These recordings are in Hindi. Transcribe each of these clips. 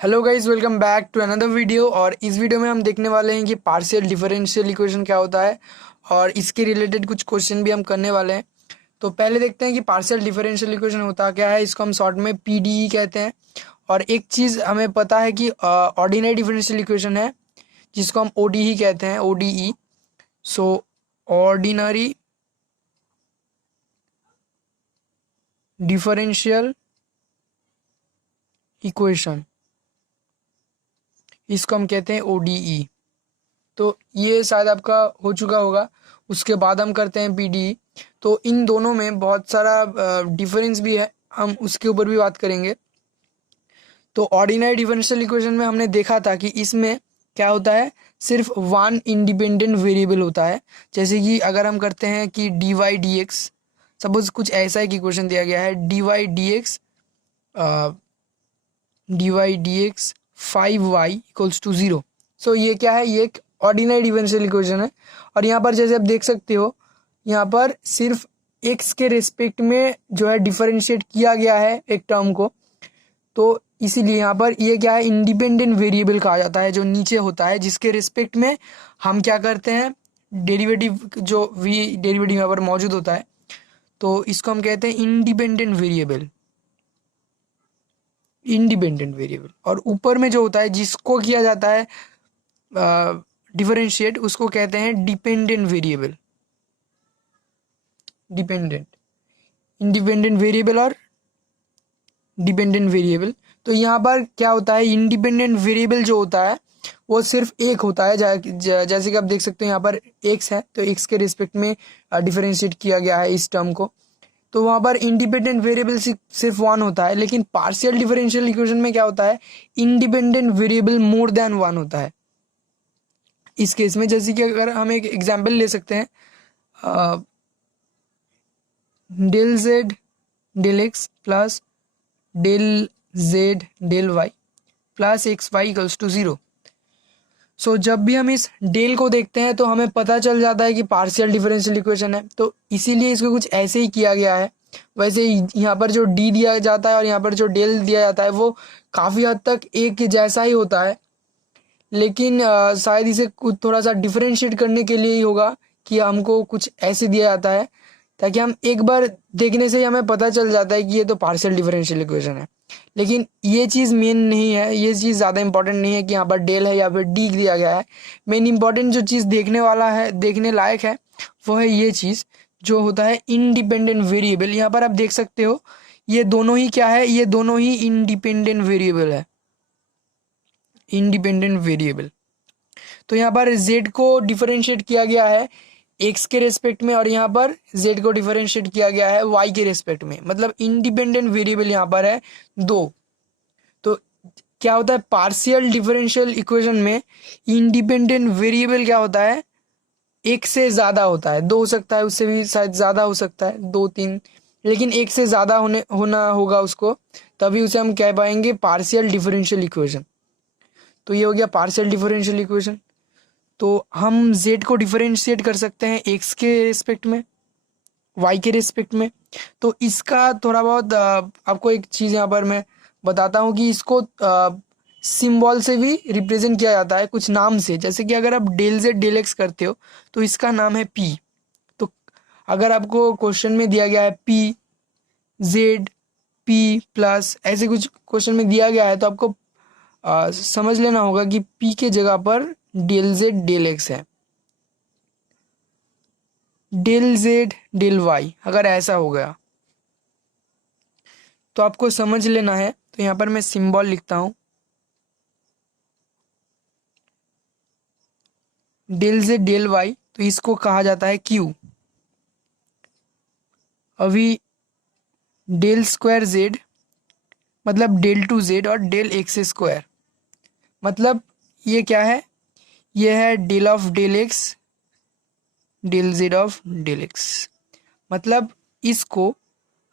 Hello guys, welcome back to another video. और इस वीडियो में हम देखने वाले हैं कि पार्शियल डिफरेंशियल इक्वेशन क्या होता है और इसके रिलेटेड कुछ क्वेश्चन भी हम करने वाले हैं। तो पहले देखते हैं कि पार्शियल डिफरेंशियल इक्वेशन होता क्या है। इसको हम शॉर्ट में पीडीई कहते हैं। और एक चीज़ हमें पता है कि ऑर्डिनरी डिफरेंशियल इक्वेशन है जिसको हम ओडीई कहते हैं, ओडीई। सो ऑर्डिनरी डिफरेंशियल इक्वेशन, इसको हम कहते हैं ओडीई। तो ये शायद आपका हो चुका होगा। उसके बाद हम करते हैं पीडी। तो इन दोनों में बहुत सारा डिफरेंस भी है, हम उसके ऊपर भी बात करेंगे। तो ऑर्डिनरी डिफरेंशियल इक्वेशन में हमने देखा था कि इसमें क्या होता है, सिर्फ वन इंडिपेंडेंट वेरिएबल होता है। जैसे कि अगर हम करते हैं कि d y d x, suppose कुछ ऐसा एक इक्वेशन दिया गया है, dy dx 5y equals to 0। So ये क्या है, ये एक ऑर्डिनरी डिफरेंशियल इक्वेशन है। और यहाँ पर जैसे आप देख सकते हो, यहाँ पर सिर्फ x के रिस्पेक्ट में जो है डिफरेंशिएट किया गया है एक टर्म को। तो इसीलिए यहाँ पर ये क्या है, इंडिपेंडेंट वेरिएबल कहा जाता है, जो नीचे होता है, जिसके रिस्पेक्ट में हम क्या करते हैं, डेरिवेटिव, जो v डेरिवेटिव यहाँ पर मौजूद होता है। तो इसको हम कहते हैं इंडिपेंडेंट वेरिएबल, इंडिपेंडेंट वेरिएबल। और ऊपर में जो होता है जिसको किया जाता है डिफरेंशिएट, उसको कहते हैं dependent variable. Dependent, independent variable और डिपेंडेंट वेरिएबल। तो यहाँ पर क्या होता है, इंडिपेंडेंट वेरिएबल जो होता है वो सिर्फ एक होता है। जैसे कि आप देख सकते हो यहाँ पर एक्स है, तो एक्स के रिस्पेक्ट में डिफरेंशिएट किया गया है इस टर्म को। तो वहाँ पर इंडिपेंडेंट वेरिएबल सिर्फ वन होता है। लेकिन पार्शियल डिफरेंशियल इक्वेशन में क्या होता है, independent variable more than one होता है इस केस में। जैसे कि अगर हम एक एग्जांपल ले सकते हैं, del z del x plus del z del y plus x y equals to 0। So जब भी हम इस डेल को देखते हैं तो हमें पता चल जाता है कि पार्शियल डिफरेंशियल इक्वेशन है। तो इसीलिए इसको कुछ ऐसे ही किया गया है। वैसे यहाँ पर जो डी दिया जाता है और यहाँ पर जो डेल दिया जाता है वो काफ़ी हद तक एक जैसा ही होता है। लेकिन शायद इसे कुछ थोड़ा सा डिफरेंशिएट करने के लिए ही होगा कि हमको कुछ ऐसे दिया जाता है, ताकि हम एक बार देखने से ही हमें पता चल जाता है कि ये तो पार्शियल डिफरेंशियल इक्वेशन है। लेकिन ये चीज़ मेन नहीं है, ये चीज़ ज़्यादा इंपॉर्टेंट नहीं है कि यहाँ पर डेल है या फिर डी दिया गया है। मेन इंपॉर्टेंट जो चीज़ देखने वाला है, देखने लायक है, वो है ये चीज़ जो होता है इंडिपेंडेंट वेरिएबल। यहाँ पर आप देख सकते हो ये दोनों ही क्या है, ये दोनों ही इंडिपेंडेंट वेरिएबल है, इंडिपेंडेंट वेरिएबल। तो यहाँ पर z को डिफरेंशिएट किया गया है x के रेस्पेक्ट में और यहाँ पर z को डिफरेंशिएट किया गया है y के रेस्पेक्ट में। मतलब इंडिपेंडेंट वेरिएबल यहाँ पर है दो। तो क्या होता है, पार्शियल डिफरेंशियल इक्वेशन में इंडिपेंडेंट वेरिएबल क्या होता है, एक से ज़्यादा होता है। दो हो सकता है, उससे भी शायद ज़्यादा हो सकता है, दो तीन, लेकिन एक से ज़्यादा होना होगा उसको, तभी उसे हम कह पाएंगे पार्शियल डिफरेंशियल इक्वेशन। तो ये हो गया पार्शियल डिफरेंशियल इक्वेशन। तो हम z को डिफरेंशिएट कर सकते हैं x के रिस्पेक्ट में, y के रिस्पेक्ट में। तो इसका थोड़ा बहुत आपको एक चीज़ यहाँ पर मैं बताता हूँ कि इसको सिंबल से भी रिप्रेजेंट किया जाता है, कुछ नाम से। जैसे कि अगर आप डेल z डेल x करते हो तो इसका नाम है p। तो अगर आपको क्वेश्चन में दिया गया है p z p प्लस, ऐसे कुछ क्वेश्चन में दिया गया है, तो आपको समझ लेना होगा कि p के जगह पर डेल z डेल x है, डेल z डेल y अगर ऐसा हो गया तो आपको समझ लेना है। तो यहाँ पर मैं सिंबल लिखता हूँ, डेल z डेल y, तो इसको कहा जाता है q। अभी डेल स्क्वायर z मतलब डेल टू z और डेल एक्स स्क्वायर, मतलब ये क्या है, ये है del of del x del z of del x. मतलब इसको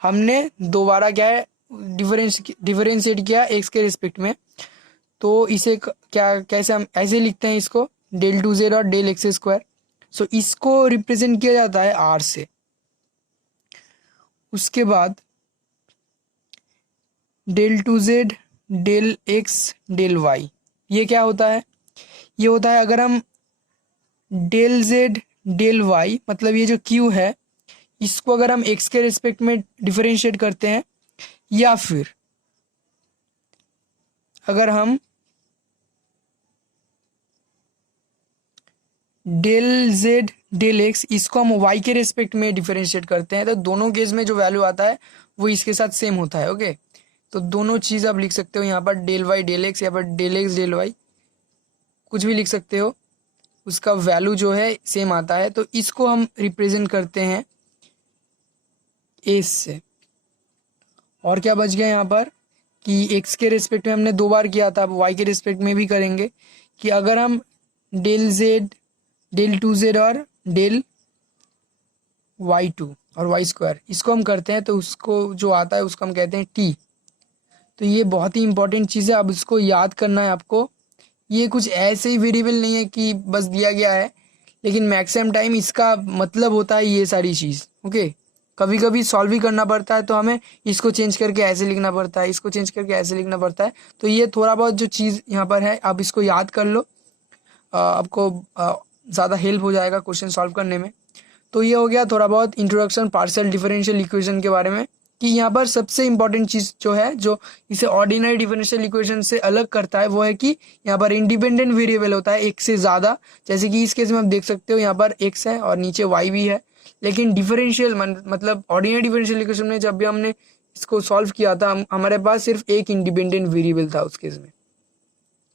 हमने दोबारा क्या है, डिफरेंशिएट किया एक्स के रिस्पेक्ट में। तो इसे क्या, कैसे हम ऐसे लिखते हैं इसको, डेल टू जेड और डेल एक्स स्क्वायर। सो इसको रिप्रेजेंट किया जाता है आर से। उसके बाद del two z del x del y. ये क्या होता है? ये होता है अगर हम डेल जेड डेल वाई, मतलब ये जो क्यू है इसको अगर हम एक्स के रिस्पेक्ट में डिफरेंशिएट करते हैं, या फिर अगर हम डेल जेड डेल एक्स इसको हम वाई के रिस्पेक्ट में डिफरेंशिएट करते हैं, तो दोनों केस में जो वैल्यू आता है वो इसके साथ सेम होता है। ओके, तो दोनों चीज़ आप लिख सकते हो यहाँ पर, डेल वाई डेल एक्स, यहाँ पर डेल एक्स डेल वाई, कुछ भी लिख सकते हो, उसका वैल्यू जो है सेम आता है। तो इसको हम रिप्रेजेंट करते हैं एस से। और क्या बच गया यहाँ पर कि एक्स के रिस्पेक्ट में हमने 2 बार किया था, अब वाई के रिस्पेक्ट में भी करेंगे कि अगर हम del z del two z और डेल वाई टू और वाई स्क्वायर इसको हम करते हैं, तो उसको जो आता है उसको हम कहते हैं टी। तो ये बहुत ही इंपॉर्टेंट चीज़ है, अब इसको याद करना है आपको। ये कुछ ऐसे ही वेरिएबल नहीं है कि बस दिया गया है, लेकिन मैक्सिमम टाइम इसका मतलब होता है ये सारी चीज़। ओके, कभी कभी सॉल्व भी करना पड़ता है तो हमें इसको चेंज करके ऐसे लिखना पड़ता है, इसको चेंज करके ऐसे लिखना पड़ता है। तो ये थोड़ा बहुत जो चीज़ यहाँ पर है आप इसको याद कर लो, आपको ज़्यादा हेल्प हो जाएगा क्वेश्चन सॉल्व करने में। तो ये हो गया थोड़ा बहुत इंट्रोडक्शन पार्शियल डिफरेंशियल इक्वेशन के बारे में, कि यहाँ पर सबसे इंपॉर्टेंट चीज़ जो है जो इसे ऑर्डिनरी डिफरेंशियल इक्वेशन से अलग करता है वो है कि यहाँ पर इंडिपेंडेंट वेरिएबल होता है एक से ज़्यादा। जैसे कि इस केस में आप देख सकते हो यहाँ पर एक्स है और नीचे वाई भी है, लेकिन डिफरेंशियल मतलब ऑर्डिनरी डिफरेंशियल इक्वेशन में जब भी हमने इसको सॉल्व किया था हमारे पास सिर्फ एक इंडिपेंडेंट वेरिएबल था उस केस में।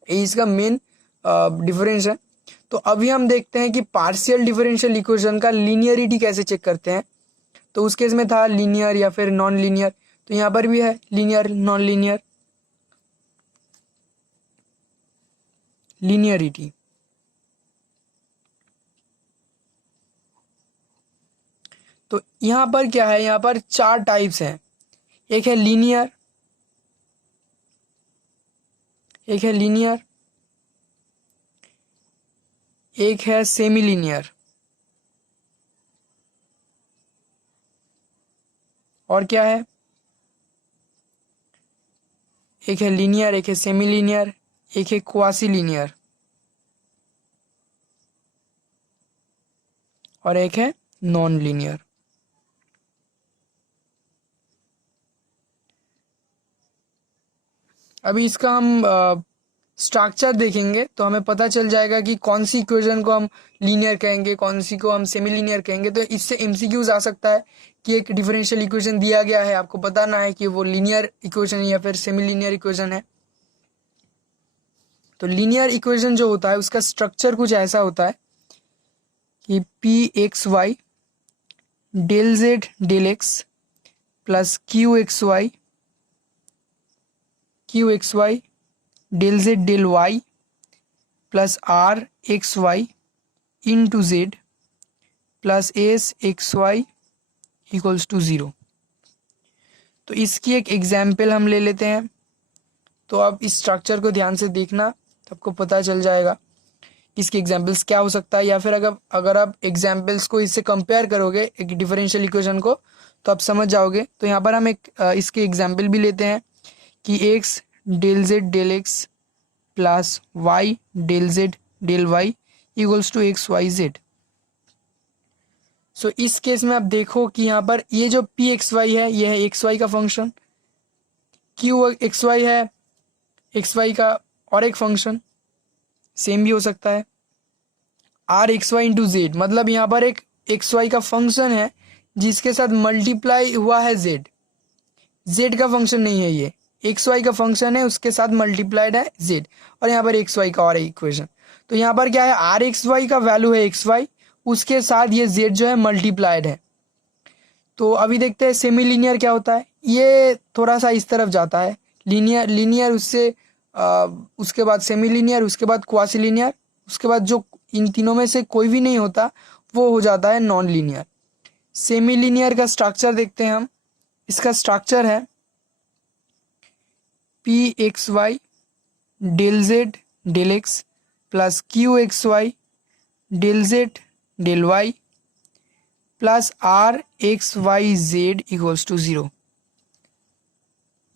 ये इसका मेन डिफरेंस है। तो अभी हम देखते हैं कि पार्शियल डिफरेंशियल इक्वेशन का लीनियरिटी कैसे चेक करते हैं। तो उस केस में था लीनियर या फिर नॉन लीनियर, तो यहाँ पर भी है लीनियर नॉन लीनियर। लीनियरिटी तो यहाँ पर क्या है, यहाँ पर 4 टाइप्स हैं। एक है लीनियर, एक है लीनियर, एक है सेमी लीनियर, और क्या है, एक है लीनियर, एक है सेमी लीनियर, एक है क्वासी लीनियर, और एक है नॉन लीनियर। अभी इसका हम स्ट्रक्चर देखेंगे तो हमें पता चल जाएगा कि कौन सी इक्वेशन को हम लीनियर कहेंगे, कौन सी को हम सेमी लीनियर कहेंगे। तो इससे एमसीक्यूज आ सकता है कि एक डिफरेंशियल इक्वेशन दिया गया है, आपको बताना है कि वो लीनियर इक्वेशन या फिर सेमी लीनियर इक्वेशन है। तो लीनियर इक्वेशन जो होता है उसका स्ट्रक्चर कुछ ऐसा होता है कि p x y del z del x plus q x y del z del y plus r x y into z plus s x y equals to 0। तो इसकी एक एग्जाम्पल हम ले लेते हैं। तो आप इस स्ट्रक्चर को ध्यान से देखना तो आपको पता चल जाएगा इसके एग्जाम्पल्स क्या हो सकता है, या फिर अगर आप एग्जाम्पल्स को इससे कंपेयर करोगे एक डिफरेंशियल इक्वेशन को तो आप समझ जाओगे। तो यहाँ पर हम एक इसके एग्जाम्पल भी लेते हैं कि x del z del x plus y del z del y equals to x y z. So इस केस में आप देखो कि यहाँ पर ये जो पी एक्स वाई है ये है एक्स वाई का फंक्शन, क्यू एक्स वाई है एक्स वाई का और एक फंक्शन सेम भी हो सकता है, r x y into z मतलब यहाँ पर एक एक्स वाई का फंक्शन है जिसके साथ मल्टीप्लाई हुआ है जेड। जेड का फंक्शन नहीं है, ये एक्स वाई का फंक्शन है उसके साथ मल्टीप्लाइड है जेड, और यहाँ पर एक्स वाई का और एक इक्वेशन। तो यहाँ पर क्या है, आर एक्स वाई का वैल्यू है एक्स वाई, उसके साथ ये जेड जो है मल्टीप्लाइड है। तो अभी देखते हैं सेमी लीनियर क्या होता है। ये थोड़ा सा इस तरफ जाता है, लीनियर लीनियर उससे उसके बाद सेमी लीनियर, उसके बाद क्वासी लीनियर, उसके बाद जो इन तीनों में से कोई भी नहीं होता वो हो जाता है नॉन लीनियर। सेमी लीनियर का स्ट्रक्चर देखते हैं हम। इसका स्ट्रक्चर है p x y del z del x plus q x y del z del y plus r x y z equals to 0।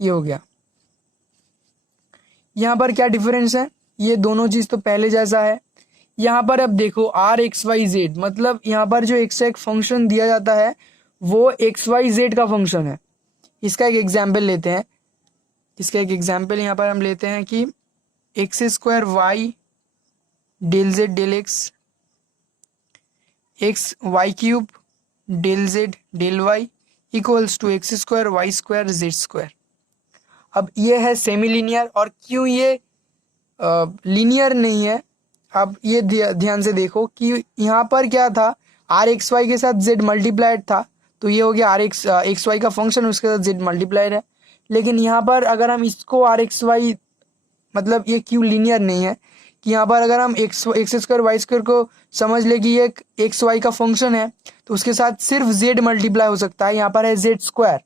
ये हो गया। यहाँ पर क्या डिफरेंस है, ये दोनों चीज तो पहले जैसा है। यहाँ पर अब देखो आर एक्स वाई जेड, मतलब यहाँ पर जो एक फंक्शन दिया जाता है वो एक्स वाई जेड का फंक्शन है। इसका एक एग्जाम्पल लेते हैं। इसका एक एग्जाम्पल यहाँ पर हम लेते हैं कि x square y del z del x y cube del z del y equals to x square y square z square. अब ये है सेमी लीनियर, और क्यों ये लीनियर नहीं है, अब ये ध्यान से देखो कि यहाँ पर क्या था, आर एक्स वाई के साथ जेड मल्टीप्लाइड था, तो ये हो गया आर एक्स वाई का फंक्शन, उसके साथ जेड मल्टीप्लाइड है। लेकिन यहाँ पर अगर हम इसको आर एक्स वाई, मतलब ये क्यों लीनियर नहीं है कि यहाँ पर अगर हम x x square y square को समझ ले कि ये एक्स वाई का फंक्शन है, तो उसके साथ सिर्फ जेड मल्टीप्लाई हो सकता है। यहाँ पर है जेड स्क्वायर,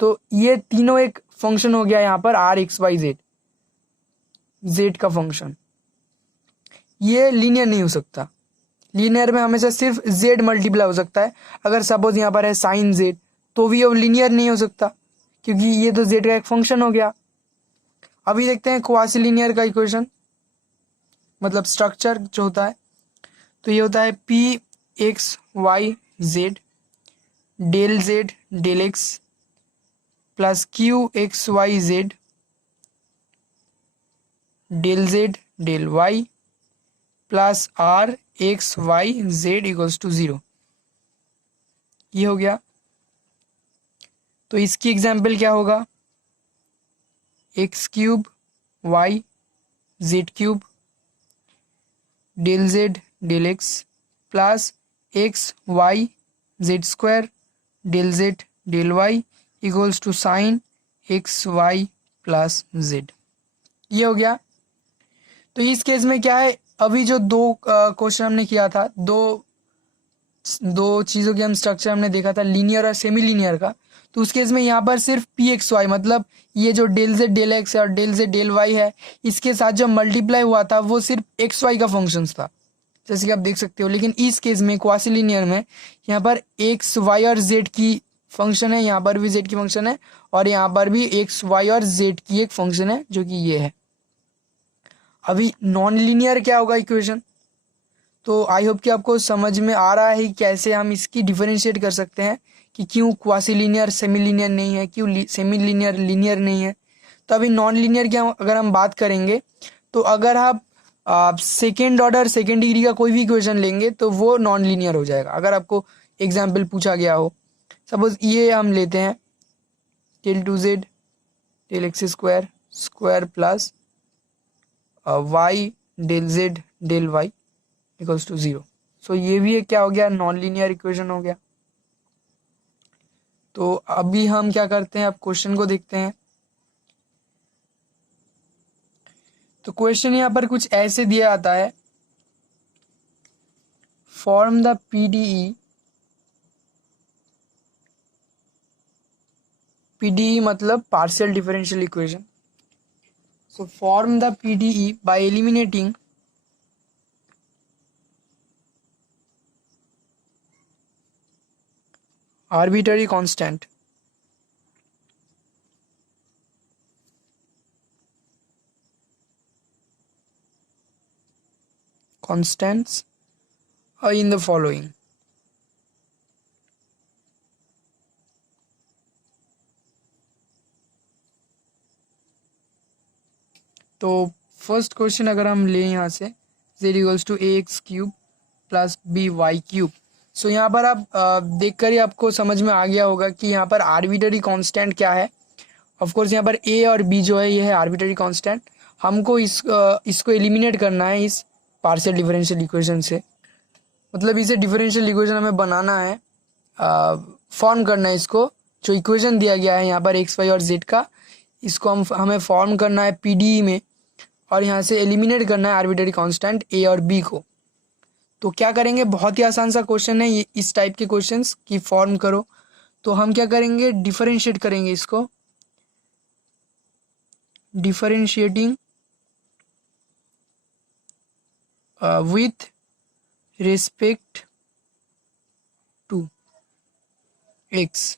तो ये तीनों एक फंक्शन हो गया यहाँ पर r x y z, z का फंक्शन। ये लीनियर नहीं हो सकता। लीनियर में हमेशा सिर्फ जेड मल्टीप्लाई हो सकता है। अगर सपोज यहाँ पर है साइन जेड, तो भी अब लीनियर नहीं हो सकता, क्योंकि ये तो जेड का एक फंक्शन हो गया। अभी देखते हैं क्वासी लीनियर का इक्वेशन, मतलब स्ट्रक्चर जो होता है। तो ये होता है p x y z del x plus q x y z del y plus r x y z equals to 0। ये हो गया। तो इसकी एग्जाम्पल क्या होगा, x cube y z cube del x plus x y z square z del y equals to sine x y plus z. ये हो गया। तो इस केस में क्या है, अभी जो दो क्वेश्चन हमने किया था, दो चीज़ों की हम स्ट्रक्चर हमने देखा था, लीनियर और सेमी लीनियर का। तो उस केस में यहाँ पर सिर्फ पी एक्स वाई, मतलब ये जो डेल जेड डेल एक्स है और डेल जेड डेल वाई है, इसके साथ जो मल्टीप्लाई हुआ था वो सिर्फ एक्स वाई का फंक्शंस था, जैसे कि आप देख सकते हो। लेकिन इस केस में क्वासी लीनियर में यहाँ पर एक्स वाई और जेड की फंक्शन है, यहाँ पर भी जेड की फंक्शन है, और यहाँ पर भी एक्स वाई और जेड की एक फंक्शन है जो कि ये है। अभी नॉन लीनियर क्या होगा इक्वेशन, तो आई होप कि आपको समझ में आ रहा है कि कैसे हम इसकी डिफरेंशिएट कर सकते हैं कि क्यों क्वासी लीनियर सेमी लीनियर नहीं है, क्यों सेमी लीनियर लीनियर नहीं है। तो अभी नॉन लीनियर की अगर हम बात करेंगे, तो अगर आप सेकेंड ऑर्डर सेकेंड डिग्री का कोई भी इक्वेशन लेंगे तो वो नॉन लीनियर हो जाएगा। अगर आपको एग्जाम्पल पूछा गया हो, सपोज ये हम लेते हैं del two z del x square square plus y del z del y equals to 0। So ये भी एक क्या हो गया, नॉन लीनियर इक्वेशन हो गया। तो अभी हम क्या करते हैं, अब क्वेश्चन को देखते हैं। तो क्वेश्चन यहाँ पर कुछ ऐसे दिया आता है, फॉर्म द पीडीई मतलब partial differential equation. So form the PDE by eliminating arbitrary constant constants are in the following. तो फर्स्ट क्वेश्चन अगर हम लें यहाँ से, z equals to a x cube plus b y cube. So यहाँ पर आप देख कर ही आपको समझ में आ गया होगा कि यहाँ पर आर्बिट्ररी कांस्टेंट क्या है। ऑफ कोर्स यहाँ पर ए और बी जो है ये है आर्बिट्ररी कांस्टेंट। हमको इसको एलिमिनेट करना है इस पार्शियल डिफरेंशियल इक्वेशन से, मतलब इसे डिफरेंशियल इक्वेशन हमें बनाना है, फॉर्म करना है इसको। जो इक्वेशन दिया गया है यहाँ पर एक्स वाई और जेड का, इसको हमें फॉर्म करना है पीडीई में, और यहाँ से एलिमिनेट करना है आर्बिट्ररी कांस्टेंट ए और बी को। तो क्या करेंगे, बहुत ही आसान सा क्वेश्चन है ये, इस टाइप के क्वेश्चंस की फॉर्म करो। तो हम क्या करेंगे, डिफरेंशिएट करेंगे इसको, differentiating with respect to x.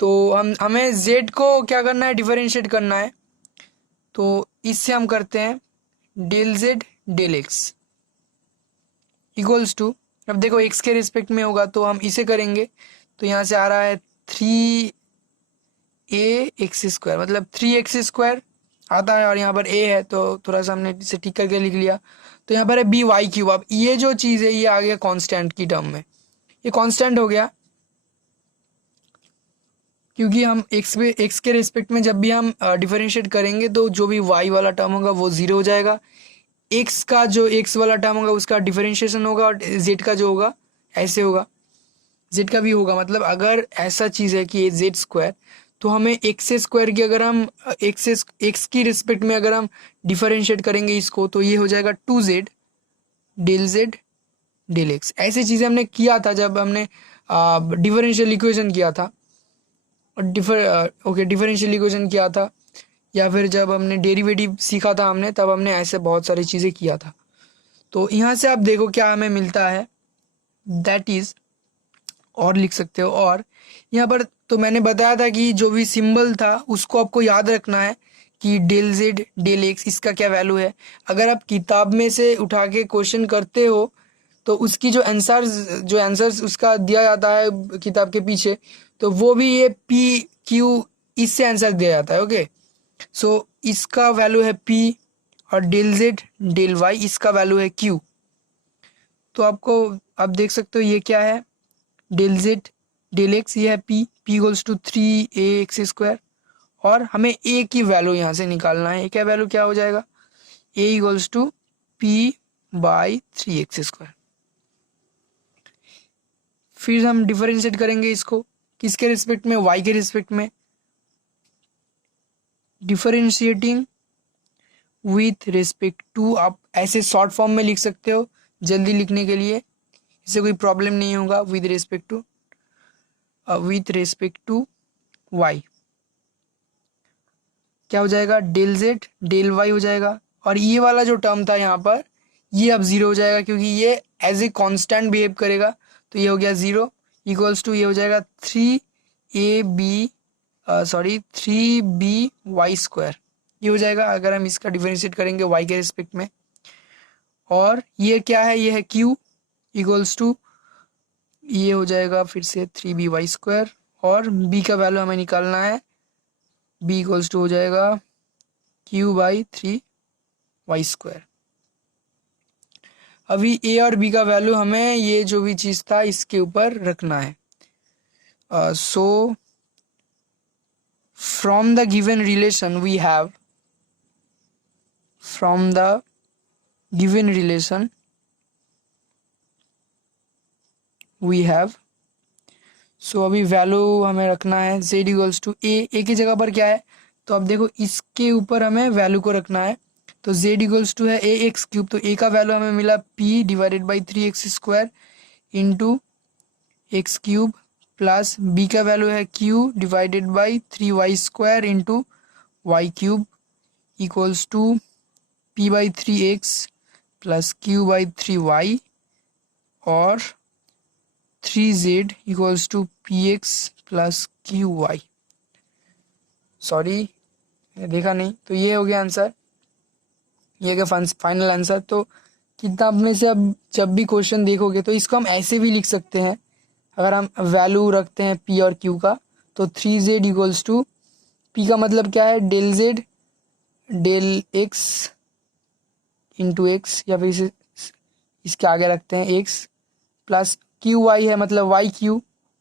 तो हमें z को क्या करना है, डिफरेंशिएट करना है। तो इससे हम करते हैं del z del x equals to, अब देखो x के रिस्पेक्ट में होगा तो हम इसे करेंगे, तो यहाँ से आ रहा है 3a x², मतलब 3x² आता है, और यहाँ पर a है तो थोड़ा सा हमने इसे ठीक करके लिख लिया। तो यहाँ पर है by³। अब ये जो चीज़ है ये आ गया कांस्टेंट की टर्म में, ये कांस्टेंट हो गया, क्योंकि हम x के रिस्पेक्ट में जब भी हम डिफरेंशिएट करेंगे तो जो भी y वाला टर्म होगा वो 0 हो जाएगा, x का जो x वाला टर्म होगा उसका डिफरेंशिएशन होगा, और z का जो होगा ऐसे होगा, z का भी होगा। मतलब अगर ऐसा चीज़ है कि ये z², तो हमें x² की अगर हम x की रिस्पेक्ट में अगर हम डिफरेंशिएट करेंगे इसको, तो ये हो जाएगा 2z del z del x। ऐसी चीज़ें हमने किया था जब हमने डिफरेंशियल इक्वेशन किया था, और डिफरेंशियल इक्वेशन किया था, या फिर जब हमने डेरिवेटिव सीखा था हमने, तब हमने ऐसे बहुत सारी चीज़ें किया था। तो यहाँ से आप देखो क्या हमें मिलता है, दैट इज़, और लिख सकते हो। और यहाँ पर तो मैंने बताया था कि जो भी सिंबल था उसको आपको याद रखना है कि डेल z डेल x इसका क्या वैल्यू है। अगर आप किताब में से उठा के क्वेश्चन करते हो तो उसकी जो आंसर्स उसका दिया जाता है किताब के पीछे, तो वो भी ये p q इससे आंसर दिया जाता है। ओके, सो इसका वैल्यू है p, और डेल z डेल y इसका वैल्यू है q। तो आपको आप देख सकते हो ये क्या है, डेल z डेल x, ये है p equals to 3a x², और हमें a की वैल्यू यहाँ से निकालना है। a का वैल्यू क्या हो जाएगा, a इक्वल्स टू p/3x²। फिर हम डिफरेंशिएट करेंगे इसको किसके रिस्पेक्ट में, y के रिस्पेक्ट में। डिफरेंशिएटिंग विथ रिस्पेक्ट टू, आप ऐसे शॉर्ट फॉर्म में लिख सकते हो जल्दी लिखने के लिए, इससे कोई प्रॉब्लम नहीं होगा। विथ रिस्पेक्ट टू y क्या हो जाएगा, डेल z डेल y हो जाएगा, और ये वाला जो टर्म था यहाँ पर ये अब 0 हो जाएगा, क्योंकि ये एज ए कांस्टेंट बिहेव करेगा। तो ये हो गया 0 इक्वल्स टू, ये हो जाएगा 3b/y², ये हो जाएगा अगर हम इसका डिफरेंशिएट करेंगे y के रिस्पेक्ट में। और ये क्या है, ये है q इक्वल्स टू, ये हो जाएगा फिर से 3b/y², और b का वैल्यू हमें निकालना है, b इक्वल्स टू हो जाएगा q/3y²। अभी a और b का वैल्यू हमें ये जो भी चीज़ था इसके ऊपर रखना है। So from the given relation we have, from the given relation we have, so अभी वैल्यू हमें रखना है z इक्वल्स टू a की जगह पर क्या है, तो अब देखो इसके ऊपर हमें वैल्यू को रखना है। तो z इक्वल्स टू है ax³, तो a का वैल्यू हमें मिला p/3x² into x³ plus b का वैल्यू है q/3y² into y³ equals to p/3x plus q/3y, और 3z equals to px plus qy। Sorry देखा नहीं, तो ये हो गया आंसर, ये क्या फाइनल आंसर। तो किताब में से अब जब भी क्वेश्चन देखोगे तो इसको हम ऐसे भी लिख सकते हैं, अगर हम वैल्यू रखते हैं p और q का, तो 3z इक्वल्स टू, p का मतलब क्या है, del z del x into x, या फिर इसके आगे रखते हैं x, प्लस qy है मतलब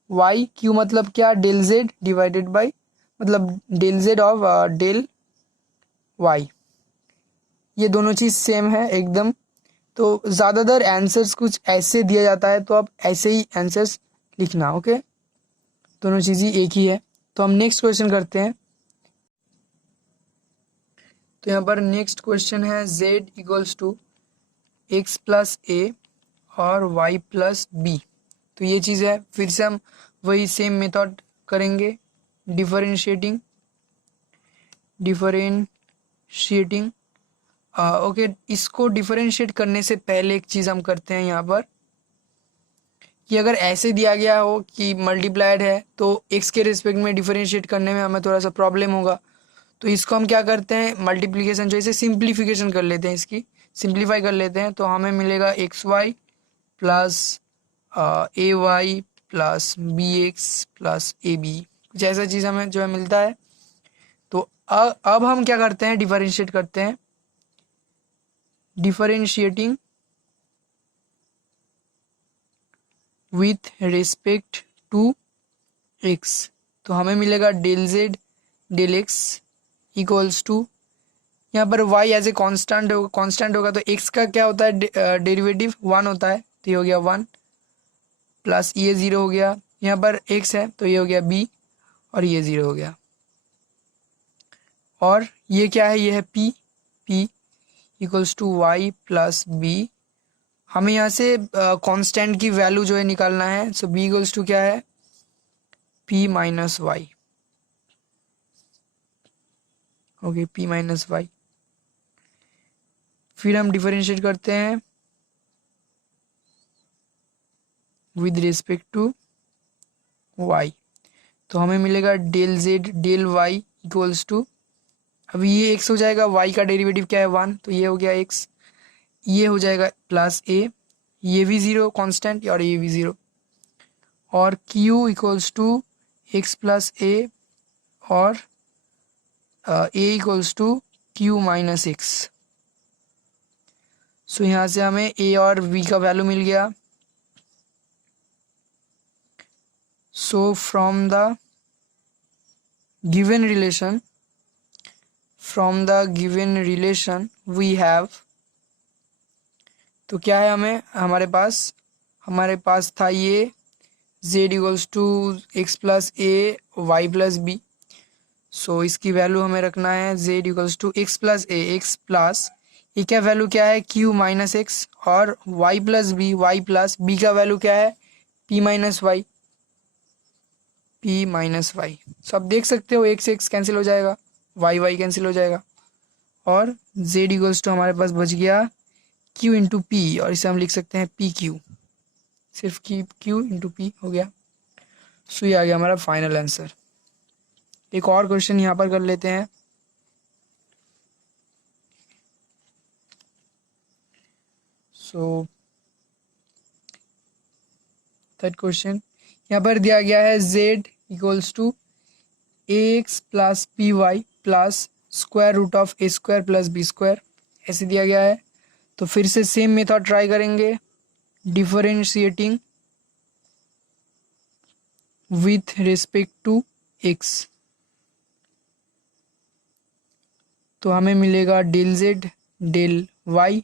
y मतलब क्या, डेल z डिवाइडेड बाई, मतलब del z of del y, ये दोनों चीज़ सेम है एकदम। तो ज़्यादातर आंसर्स कुछ ऐसे दिया जाता है, तो आप ऐसे ही आंसर्स लिखना। ओके, दोनों चीज़ें एक ही है। तो हम नेक्स्ट क्वेश्चन करते हैं। तो यहाँ पर नेक्स्ट क्वेश्चन है z equals to x plus a और y प्लस b। तो ये चीज़ है, फिर से हम वही सेम मेथड करेंगे, डिफरेंशिएटिंग ओके। इसको डिफरेंशिएट करने से पहले एक चीज़ हम करते हैं यहाँ पर, कि अगर ऐसे दिया गया हो कि मल्टीप्लाइड है तो एक्स के रिस्पेक्ट में डिफरेंशिएट करने में हमें थोड़ा सा प्रॉब्लम होगा। तो इसको हम क्या करते हैं, मल्टीप्लिकेशन जो इसे सिंप्लीफिकेशन कर लेते हैं, इसकी सिंप्लीफाई कर लेते हैं। तो हमें मिलेगा x y plus a y plus b x plus a b, कुछ ऐसा चीज़ हमें जो है मिलता है। तो अब हम क्या करते हैं, डिफरेंशिएट करते हैं, differentiating with respect to x. तो हमें मिलेगा del z del x equals to, यहाँ पर y एज ए कांस्टेंट होगा तो x का क्या होता है, डेरिवेटिव 1 होता है, तो ये हो गया 1 प्लस ये 0 हो गया। यहाँ पर x है तो ये हो गया b और ये 0 हो गया। और ये क्या है, ये है p equals to y plus b. हमें यहाँ से कांस्टेंट की वैल्यू जो है निकालना है। सो b इक्वल्स टू क्या है, p minus y. Okay, p minus y. फिर हम डिफरेंशिएट करते हैं विद रिस्पेक्ट टू y। तो हमें मिलेगा del z del y equals to, अभी ये x हो जाएगा, y का डेरिवेटिव क्या है 1, तो ये हो गया x, ये हो जाएगा प्लस a, ये भी 0 कांस्टेंट और ये भी 0, और q equals to x plus a और a equals to q minus x. So यहाँ से हमें a और v का वैल्यू मिल गया। So from the given relation we have, तो क्या है, हमारे पास था ये z equals to x plus a y plus b. So इसकी वैल्यू हमें रखना है z equals to x plus a, x plus ये क्या वैल्यू क्या है, q माइनस एक्स, और y plus b, y plus b का वैल्यू क्या है, p minus y, p minus y. So आप देख सकते हो x x कैंसिल हो जाएगा, y कैंसिल हो जाएगा, और z इक्वल्स टू हमारे पास बच गया q इंटू पी, और इसे हम लिख सकते हैं पी क्यू, सिर्फ q इंटू पी हो गया। सो ये आ गया हमारा फाइनल आंसर। एक और क्वेश्चन यहाँ पर कर लेते हैं। सो थर्ड क्वेश्चन यहाँ पर दिया गया है z equals to a x plus p y plus square root of a square plus b square, ऐसे दिया गया है। तो फिर से सेम मेथड ट्राई करेंगे, differentiating with respect to x. तो हमें मिलेगा del z del y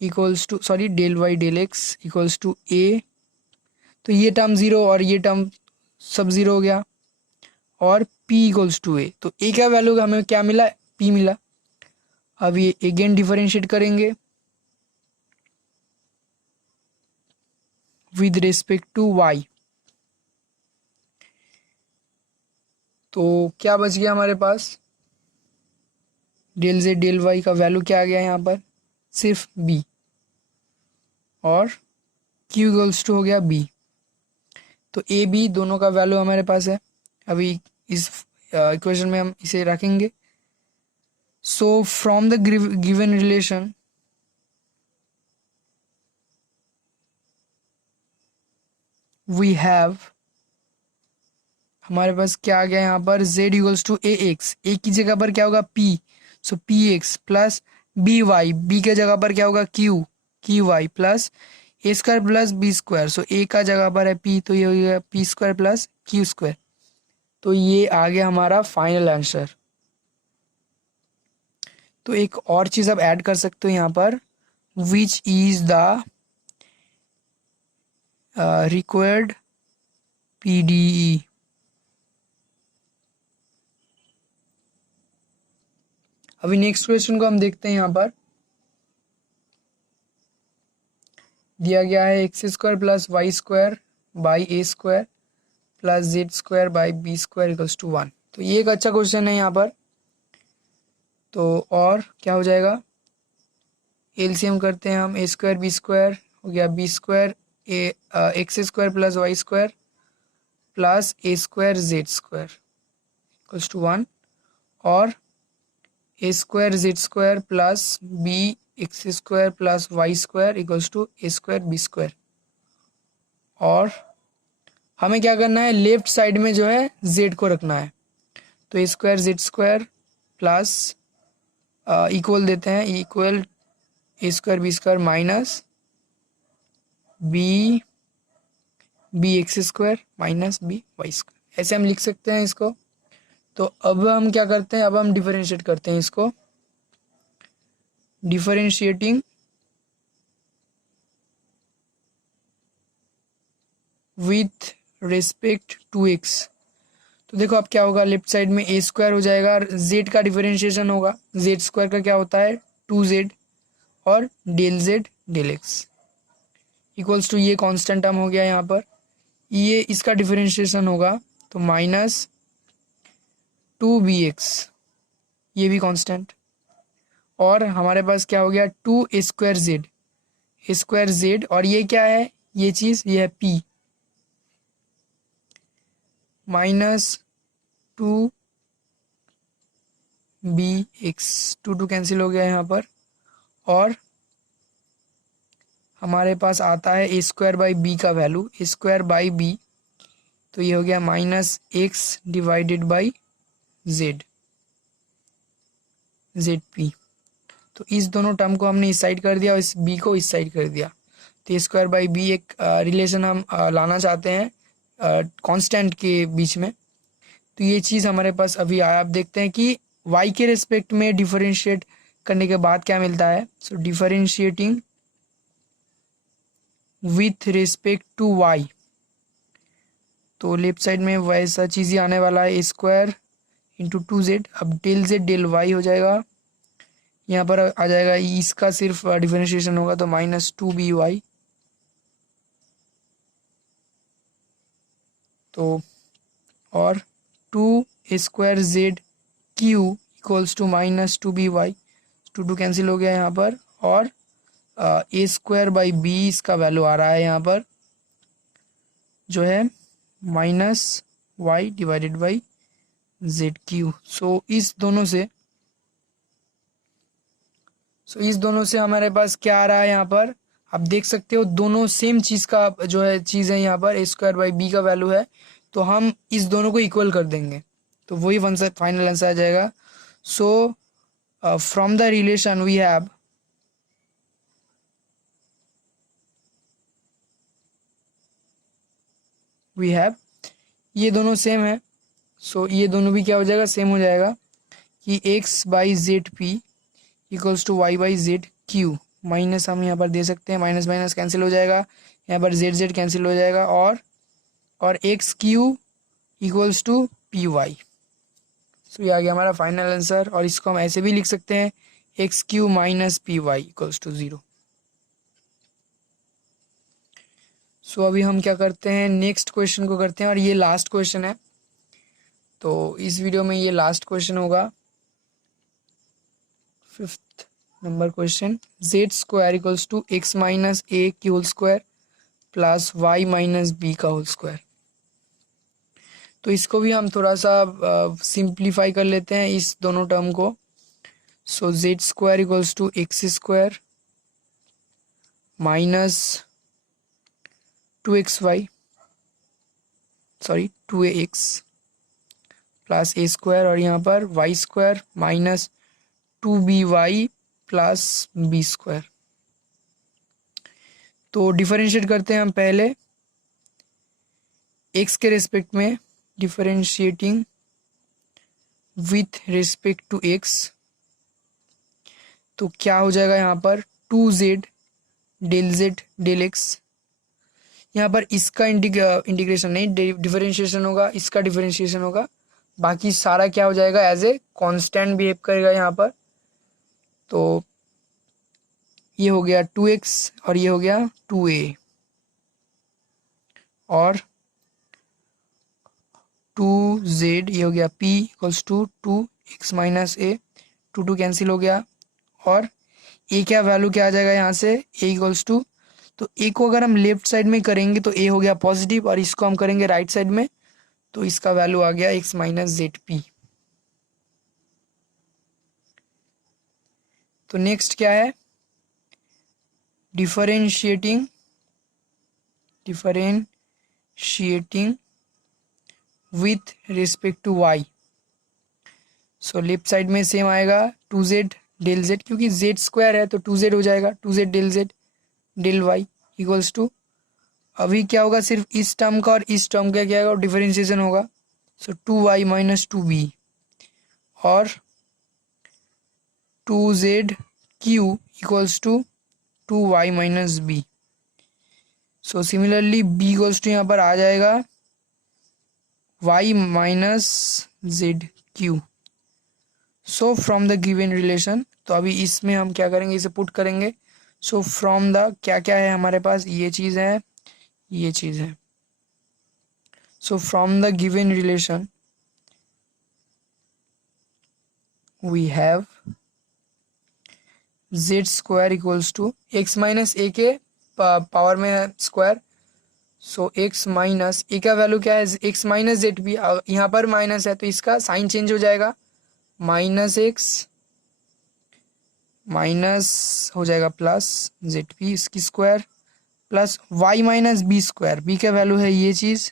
equals to, sorry del y del x equals to a, तो ये टर्म 0 और ये टर्म सब 0 हो गया, और p इक्वल्स टू ए। तो a का वैल्यू हमें क्या मिला, p मिला। अब ये अगेन डिफरेंशिएट करेंगे विद रिस्पेक्ट टू y। तो क्या बच गया हमारे पास, डेल z डेल y का वैल्यू क्या आ गया यहाँ पर, सिर्फ b, और q इक्वल्स टू हो गया b। तो a b दोनों का वैल्यू हमारे पास है। अभी इस इक्वेशन में हम इसे रखेंगे। So from the given relation we have, हमारे पास क्या आ गया यहाँ पर, z equals to a x, a की जगह पर क्या होगा p, so p x plus b y, b के जगह पर क्या होगा q y plus a square plus b square. So a का जगह पर है p, तो ये हो गया p square plus q square. तो ये आ गया हमारा फाइनल आंसर। तो एक और चीज़ आप ऐड कर सकते हो यहाँ पर, which is the required PDE. अभी नेक्स्ट क्वेश्चन को हम देखते हैं। यहाँ पर दिया गया है x square plus y square by a square plus z square by b square equals to 1। तो ये एक अच्छा क्वेश्चन है यहाँ पर। तो और क्या हो जाएगा, एलसीएम करते हैं हम, ए स्क्वायर बी स्क्वायर हो गया b square x square plus y square plus a square z square equals to 1, और a square z square plus b x square plus y square equals to a square b square. और हमें क्या करना है, लेफ्ट साइड में जो है जेड को रखना है, तो a square z square plus equal देते हैं, equal a square b square minus b x square minus b y square, ऐसे हम लिख सकते हैं इसको। तो अब हम क्या करते हैं, अब हम डिफरेंशिएट करते हैं इसको, differentiating with respect to x. तो देखो अब क्या होगा, लेफ्ट साइड में ए स्क्वायर हो जाएगा, जेड का डिफरेंशिएशन होगा, जेड स्क्वायर का क्या होता है 2z और del z del x equals to, ये कांस्टेंट टर्म हो गया यहाँ पर, ये इसका डिफरेंशिएशन होगा तो माइनस 2bx, ये भी कांस्टेंट, और हमारे पास क्या हो गया 2a स्क्वायर जेड और ये क्या है, ये चीज़ ये है p माइनस 2bx, 2 कैंसिल हो गया यहाँ पर, और हमारे पास आता है ए स्क्वायर बाई बी का value, a square by b, तो ये हो गया minus x divided by z z p. तो इस दोनों टर्म को हमने इस साइड कर दिया और इस बी को इस साइड कर दिया, तो ए स्क्वायर बाई बी एक रिलेशन हम लाना चाहते हैं कांस्टेंट के बीच में। तो ये चीज़ हमारे पास अभी आया। आप देखते हैं कि y के रिस्पेक्ट में डिफरेंशिएट करने के बाद क्या मिलता है, so differentiating with respect to y, तो लेफ्ट साइड में वैसा चीज़ ही आने वाला है, ए स्क्वायर इंटू 2z, अब डेल z डेल y हो जाएगा, यहाँ पर आ जाएगा इसका सिर्फ डिफरेंशिएशन होगा तो माइनस 2by, तो और 2a square z q equals to minus 2by, 2 cancel हो गया यहाँ पर, और ए स्क्वायर बाई बी इसका वैल्यू आ रहा है यहाँ पर जो है minus y divided by z q. So इस दोनों से हमारे पास क्या आ रहा है यहाँ पर, आप देख सकते हो दोनों सेम चीज़ का जो है चीज़ है यहाँ पर, ए स्क्वायर बाई बी का वैल्यू है, तो हम इस दोनों को इक्वल कर देंगे तो वही फाइनल आंसर आ जाएगा। So from the relation we have ये दोनों सेम है, सो ये दोनों भी क्या हो जाएगा, सेम हो जाएगा कि x by z p equals to y by z q, minus हम यहाँ पर दे सकते हैं, माइनस माइनस कैंसिल हो जाएगा, यहाँ पर जेड जेड कैंसिल हो जाएगा, और x q equals to p y. So ये आ गया हमारा फाइनल आंसर, और इसको हम ऐसे भी लिख सकते हैं x q minus p y equals to 0। So अभी हम क्या करते हैं, नेक्स्ट क्वेश्चन को करते हैं, और ये लास्ट क्वेश्चन है, तो इस वीडियो में ये लास्ट क्वेश्चन होगा, 5th number question, z square equals to x minus a की whole square plus y minus b का होल स्क्वायर। तो इसको भी हम थोड़ा सा सिंप्लीफाई कर लेते हैं इस दोनों टर्म को। So z square equals to x square minus 2xy, sorry 2ax plus a square, और यहाँ पर y square minus 2by plus b square. तो डिफरेंशिएट करते हैं हम पहले एक्स के रिस्पेक्ट में, differentiating with respect to x, तो क्या हो जाएगा यहाँ पर 2z del z del x, यहाँ पर इसका इंटीग्रेशन नहीं डिफरेंशिएशन होगा, इसका डिफरेंशिएशन होगा, बाकी सारा क्या हो जाएगा एज ए कांस्टेंट बिहेव करेगा यहाँ पर। तो ये हो गया 2x और ये हो गया 2a, और 2z ये हो गया p equals to 2x minus a, 2 cancel हो गया, और a क्या वैल्यू क्या आ जाएगा यहाँ से, a इक्वल्स टू, तो ए को अगर हम लेफ्ट साइड में करेंगे तो ए हो गया पॉजिटिव, और इसको हम करेंगे राइट साइड में तो इसका वैल्यू आ गया x माइनस जेड पी। तो नेक्स्ट क्या है, differentiating with respect to y। So left side में सेम आएगा 2z डेल z, क्योंकि z स्क्वायर है तो 2z हो जाएगा, 2z del z del y equals to, अभी क्या होगा सिर्फ इस टर्म का और इस टर्म का क्या होगा डिफरेंशिएशन होगा। सो 2y माइनस 2b और 2z q equals to 2y minus b. So similarly b equals to यहाँ पर आ जाएगा y minus z q. So from the given relation, तो अभी इसमें हम क्या करेंगे, इसे पुट करेंगे। सो फ्रॉम द क्या क्या है हमारे पास, ये चीज़ है, ये चीज़ है। So from the given relation we have z square equals to x minus a के पावर में square. So x minus a का वैल्यू क्या है, एक्स माइनस जेड पी, यहाँ पर माइनस है तो इसका साइन चेंज हो जाएगा, माइनस एक्स माइनस हो जाएगा प्लस जेड पी इसकी square plus y minus b square, b का वैल्यू है ये चीज़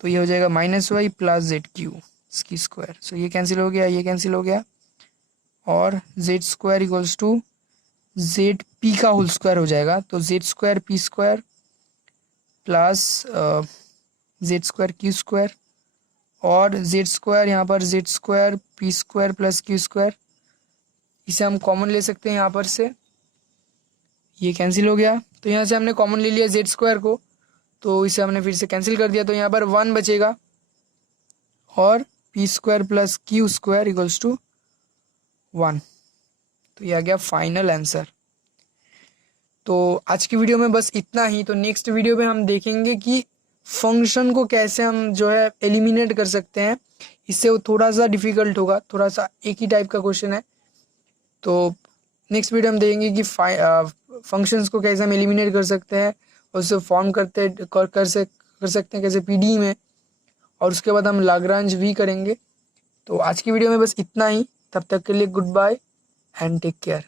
तो ये हो जाएगा minus y plus z q इसकी स्क्वायर। सो ये कैंसिल हो गया, ये कैंसिल हो गया, और z square equals to z p का होल स्क्वायर हो जाएगा। तो z square p square plus z square q square, और जेड स्क्वायर यहाँ पर z square p square plus q square, इसे हम कॉमन ले सकते हैं यहाँ पर से, ये कैंसिल हो गया। तो यहाँ से हमने कॉमन ले लिया जेड स्क्वायर को, तो इसे हमने फिर से कैंसिल कर दिया, तो यहाँ पर 1 बचेगा, और p square plus q square equals to 1। तो ये आ गया फाइनल आंसर। तो आज की वीडियो में बस इतना ही। तो नेक्स्ट वीडियो में हम देखेंगे कि फंक्शन को कैसे हम जो है एलिमिनेट कर सकते हैं। इससे वो थोड़ा सा डिफिकल्ट होगा, थोड़ा सा एक ही टाइप का क्वेश्चन है। तो नेक्स्ट वीडियो हम देखेंगे कि फंक्शंस को कैसे हम एलिमिनेट कर सकते हैं, और उससे फॉर्म कर सकते हैं कैसे पीडी में, और उसके बाद हम लाग्रांज भी करेंगे। तो आज की वीडियो में बस इतना ही। तब तक के लिए goodbye and take care.